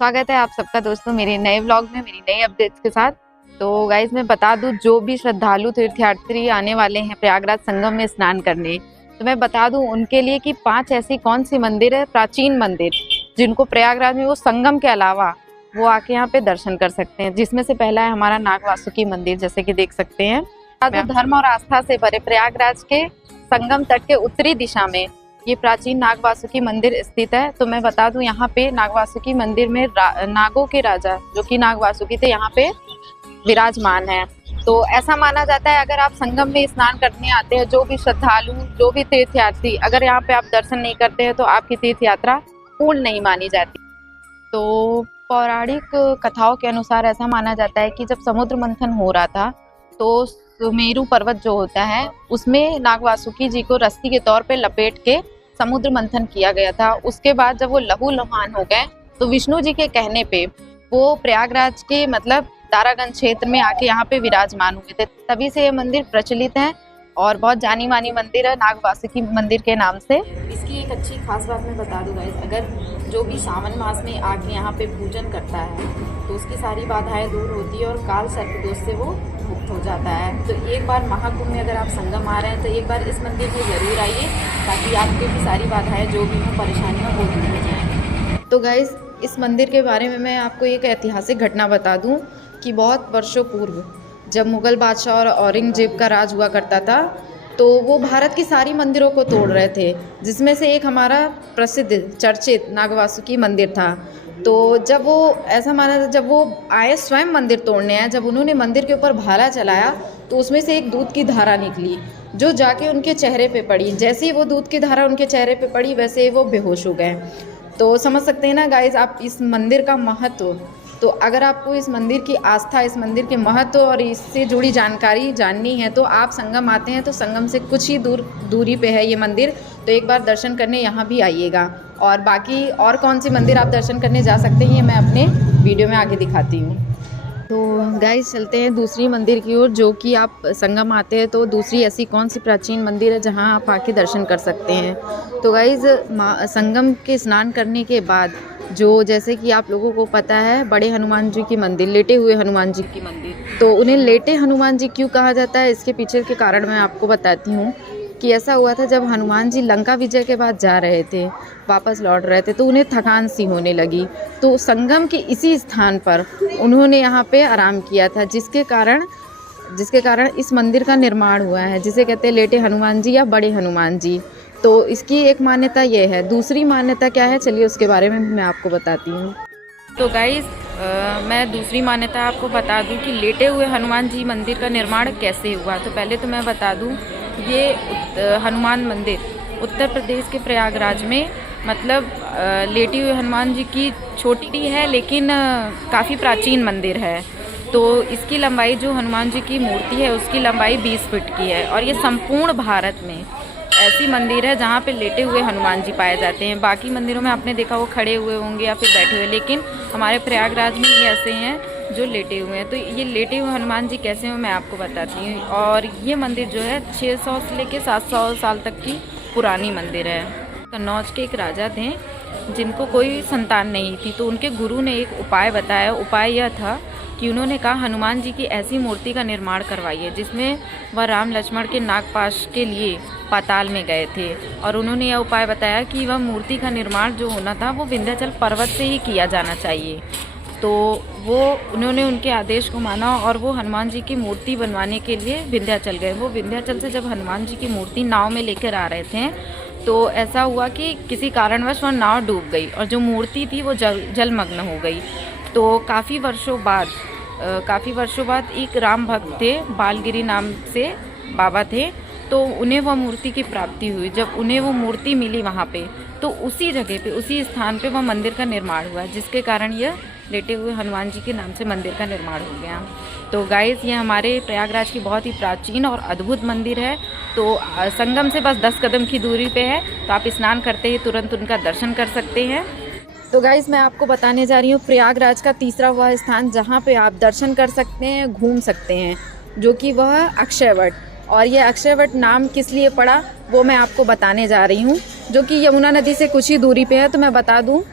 स्वागत है आप सबका दोस्तों मेरे नए व्लॉग में मेरी नई अपडेट्स के साथ। तो गाइज मैं बता दूं, जो भी श्रद्धालु तीर्थयात्री आने वाले हैं प्रयागराज संगम में स्नान करने, तो मैं बता दूं उनके लिए कि 5 ऐसी कौन सी मंदिर है, प्राचीन मंदिर, जिनको प्रयागराज में वो संगम के अलावा वो आके यहाँ पे दर्शन कर सकते हैं। जिसमें से पहला है हमारा नागवासुकी मंदिर, जैसे कि देख सकते हैं। धर्म और आस्था से भरे प्रयागराज के संगम तट के उत्तरी दिशा में ये प्राचीन नागवासुकी मंदिर स्थित है। तो मैं बता दूं, यहाँ पे नागवासुकी मंदिर में नागों के राजा जो कि नागवासुकी थे यहाँ पे विराजमान है। तो ऐसा माना जाता है, अगर आप संगम में स्नान करने आते हैं, जो भी श्रद्धालु, जो भी तीर्थयात्री, अगर यहाँ पे आप दर्शन नहीं करते हैं तो आपकी तीर्थ यात्रा पूर्ण नहीं मानी जाती। तो पौराणिक कथाओं के अनुसार ऐसा माना जाता है कि जब समुद्र मंथन हो रहा था तो सुमेरु पर्वत जो होता है उसमें नागवासुकी जी को रस्सी के तौर पे लपेट के समुद्र मंथन किया गया था। उसके बाद जब वो लहूलुहान हो गए तो विष्णु जी के कहने पे वो प्रयागराज के मतलब तारागंज क्षेत्र में आके यहाँ पे विराजमान हुए थे। तभी से ये मंदिर प्रचलित है और बहुत जानी मानी मंदिर है नागवासुकी मंदिर के नाम से। इसकी एक अच्छी खास बात मैं बता दूं गाइस, अगर जो भी सावन मास में आके यहाँ पे पूजन करता है तो उसकी सारी बाधाएं दूर होती है और काल सर्प दोष से वो मुक्त हो जाता है। तो एक बार महाकुंभ में अगर आप संगम आ रहे हैं तो एक बार इस मंदिर में ज़रूर आइए, ताकि आपकी भी सारी बाधाएं जो भी हों, परेशानियाँ वो दूर हो जाएँ। तो गाइस इस मंदिर के बारे में मैं आपको एक ऐतिहासिक घटना बता दूं कि बहुत वर्षों पूर्व जब मुगल बादशाह और औरंगजेब का राज हुआ करता था तो वो भारत की सारी मंदिरों को तोड़ रहे थे, जिसमें से एक हमारा प्रसिद्ध चर्चित नागवासुकी मंदिर था। तो जब वो ऐसा माना था, जब वो आए स्वयं मंदिर तोड़ने आए, जब उन्होंने मंदिर के ऊपर भाला चलाया तो उसमें से एक दूध की धारा निकली जो जाके उनके चेहरे पे पड़ी। जैसे ही वो दूध की धारा उनके चेहरे पे पड़ी वैसे ही वो बेहोश हो गए। तो समझ सकते हैं ना गाइज आप इस मंदिर का महत्व। तो अगर आपको इस मंदिर की आस्था, इस मंदिर के महत्व और इससे जुड़ी जानकारी जाननी है तो आप संगम आते हैं तो संगम से कुछ ही दूरी पे है ये मंदिर, तो एक बार दर्शन करने यहाँ भी आइएगा। और बाकी और कौन सी मंदिर आप दर्शन करने जा सकते हैं ये मैं अपने वीडियो में आगे दिखाती हूँ। तो गाइस चलते हैं दूसरी मंदिर की ओर, जो कि आप संगम आते हैं तो दूसरी ऐसी कौन सी प्राचीन मंदिर है जहां आप आके दर्शन कर सकते हैं। तो गाइस संगम के स्नान करने के बाद जो, जैसे कि आप लोगों को पता है, बड़े हनुमान जी की मंदिर, लेटे हुए हनुमान जी की मंदिर, तो उन्हें लेटे हनुमान जी क्यों कहा जाता है, इसके पीछे के कारण मैं आपको बताती हूँ। कि ऐसा हुआ था जब हनुमान जी लंका विजय के बाद जा रहे थे, वापस लौट रहे थे, तो उन्हें थकान सी होने लगी। तो संगम के इसी स्थान पर उन्होंने यहाँ पे आराम किया था, जिसके कारण इस मंदिर का निर्माण हुआ है, जिसे कहते हैं लेटे हनुमान जी या बड़े हनुमान जी। तो इसकी एक मान्यता ये है। दूसरी मान्यता क्या है, चलिए उसके बारे में मैं आपको बताती हूँ। तो गाइस मैं दूसरी मान्यता आपको बता दूं कि लेटे हुए हनुमान जी मंदिर का निर्माण कैसे हुआ। तो पहले तो मैं बता दूं, ये हनुमान मंदिर उत्तर प्रदेश के प्रयागराज में, मतलब लेटे हुए हनुमान जी की छोटी है लेकिन काफ़ी प्राचीन मंदिर है। तो इसकी लंबाई, जो हनुमान जी की मूर्ति है उसकी लंबाई 20 फीट की है और ये संपूर्ण भारत में ऐसी मंदिर है जहाँ पे लेटे हुए हनुमान जी पाए जाते हैं। बाकी मंदिरों में आपने देखा वो खड़े हुए होंगे या फिर बैठे हुए, लेकिन हमारे प्रयागराज में ये ऐसे हैं जो लेटे हुए हैं। तो ये लेटे हुए हनुमान जी कैसे हैं मैं आपको बताती हूँ। और ये मंदिर जो है 600 से लेकर 700 साल तक की पुरानी मंदिर है। कन्नौज के एक राजा थे जिनको कोई संतान नहीं थी, तो उनके गुरु ने एक उपाय बताया। उपाय यह था कि उन्होंने कहा हनुमान जी की ऐसी मूर्ति का निर्माण करवाइए जिसमें वह राम लक्ष्मण के नागपाश के लिए पाताल में गए थे। और उन्होंने यह उपाय बताया कि वह मूर्ति का निर्माण जो होना था वो विंध्याचल पर्वत से ही किया जाना चाहिए। तो उन्होंने उनके आदेश को माना और वो हनुमान जी की मूर्ति बनवाने के लिए विंध्याचल गए। वो विंध्याचल से जब हनुमान जी की मूर्ति नाव में लेकर आ रहे थे तो ऐसा हुआ कि किसी कारणवश वह नाव डूब गई और जो मूर्ति थी वो जलमग्न हो गई। तो काफ़ी वर्षों बाद एक राम भक्त थे, बालगिरी नाम से बाबा थे, तो उन्हें वह मूर्ति की प्राप्ति हुई। जब उन्हें वो मूर्ति मिली वहाँ पे, तो उसी जगह पे, उसी स्थान पे वह मंदिर का निर्माण हुआ, जिसके कारण यह लेटे हुए हनुमान जी के नाम से मंदिर का निर्माण हो गया। तो गाइस ये हमारे प्रयागराज की बहुत ही प्राचीन और अद्भुत मंदिर है। तो संगम से बस 10 कदम की दूरी पे है, तो आप स्नान करते ही तुरंत उनका दर्शन कर सकते हैं। तो गाइस मैं आपको बताने जा रही हूँ प्रयागराज का तीसरा वह स्थान जहाँ पे आप दर्शन कर सकते हैं, घूम सकते हैं, जो कि वह अक्षयवट। और ये अक्षयवट नाम किस लिए पड़ा वो मैं आपको बताने जा रही हूँ, जो कि यमुना नदी से कुछ ही दूरी पे है। तो मैं बता दूँ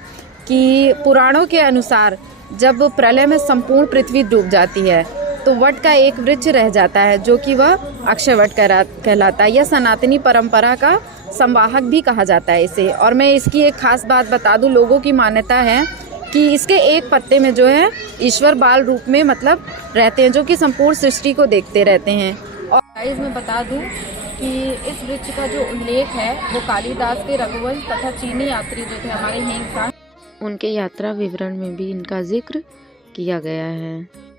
कि पुराणों के अनुसार जब प्रलय में संपूर्ण पृथ्वी डूब जाती है तो वट का एक वृक्ष रह जाता है जो कि वह अक्षय वट कहलाता है। यह सनातनी परंपरा का संवाहक भी कहा जाता है इसे। और मैं इसकी एक खास बात बता दूं, लोगों की मान्यता है कि इसके एक पत्ते में जो है ईश्वर बाल रूप में मतलब रहते हैं, जो कि संपूर्ण सृष्टि को देखते रहते हैं। और गाइस मैं बता दूं कि इस वृक्ष का जो उल्लेख है वो कालिदास के रघुवंश तथा चीनी यात्री जो थे हमारे हेंग सांग, उनके यात्रा विवरण में भी इनका जिक्र किया गया है।